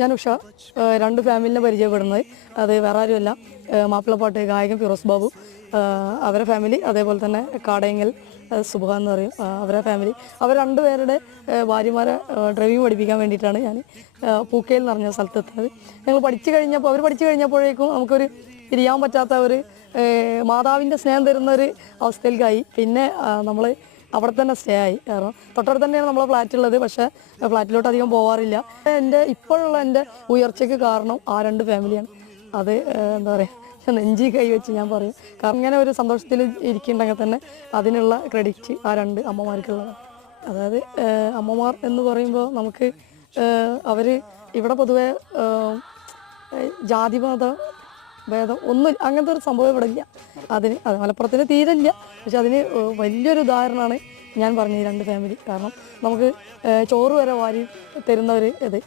ഞാൻ ഉഷ രണ്ട് ഫാമിലിനെ പരിചയപ്പെടുന്നത് അത് വേറെ ആരുമല്ല മാപ്പിളപ്പാട്ട് ഗായകൻ ഫിറോസ് ബാബു അവരെ ഫാമിലി അതേപോലെ തന്നെ കാടയങ്ങൽ സുബഹ എന്ന് പറയും അവരെ ഫാമിലി അവർ രണ്ടുപേരുടെ ഭാര്യമാരെ ഡ്രൈവിംഗ് പഠിപ്പിക്കാൻ വേണ്ടിയിട്ടാണ് ഞാൻ പൂക്കയിൽ എന്ന് പറഞ്ഞ സ്ഥലത്തെത്തുന്നത്. ഞങ്ങൾ പഠിച്ചു കഴിഞ്ഞപ്പോൾ അവർ പഠിച്ചു കഴിഞ്ഞപ്പോഴേക്കും നമുക്കൊരു ഇരിയാൻ പറ്റാത്ത ഒരു മാതാവിൻ്റെ സ്നേഹം തരുന്ന ഒരു അവസ്ഥയിലേക്കായി. പിന്നെ നമ്മൾ അവിടെ തന്നെ സ്റ്റേ ആയി. കാരണം തൊട്ടടുത്ത് തന്നെയാണ് നമ്മളെ ഫ്ലാറ്റ് ഉള്ളത്. പക്ഷേ ഫ്ലാറ്റിലോട്ട് അധികം പോകാറില്ല. ഇപ്പോഴുള്ള എൻ്റെ ഉയർച്ചയ്ക്ക് കാരണം ആ രണ്ട് ഫാമിലിയാണ്. അത് എന്താ പറയുക, നെഞ്ചി കൈ വെച്ച് ഞാൻ പറയും. കാരണം ഇങ്ങനെ ഒരു സന്തോഷത്തിൽ ഇരിക്കുന്നുണ്ടെങ്കിൽ തന്നെ അതിനുള്ള ക്രെഡിറ്റ് ആ രണ്ട് അമ്മമാർക്കുള്ളതാണ്. അതായത് അമ്മമാർ എന്ന് പറയുമ്പോൾ നമുക്ക് അവർ ഇവിടെ പൊതുവെ ജാതിമത ഭേദം ഒന്നും അങ്ങനത്തെ ഒരു സംഭവം ഇവിടെ ഇല്ല. അതിന് അത് മലപ്പുറത്തിന് തീരില്ല. പക്ഷെ അതിന് വലിയൊരു ഉദാഹരണമാണ് ഞാൻ പറഞ്ഞ ഈ രണ്ട് ഫാമിലി. കാരണം നമുക്ക് ചോറ് വരെ വാരി തരുന്ന ഒരു ഇത്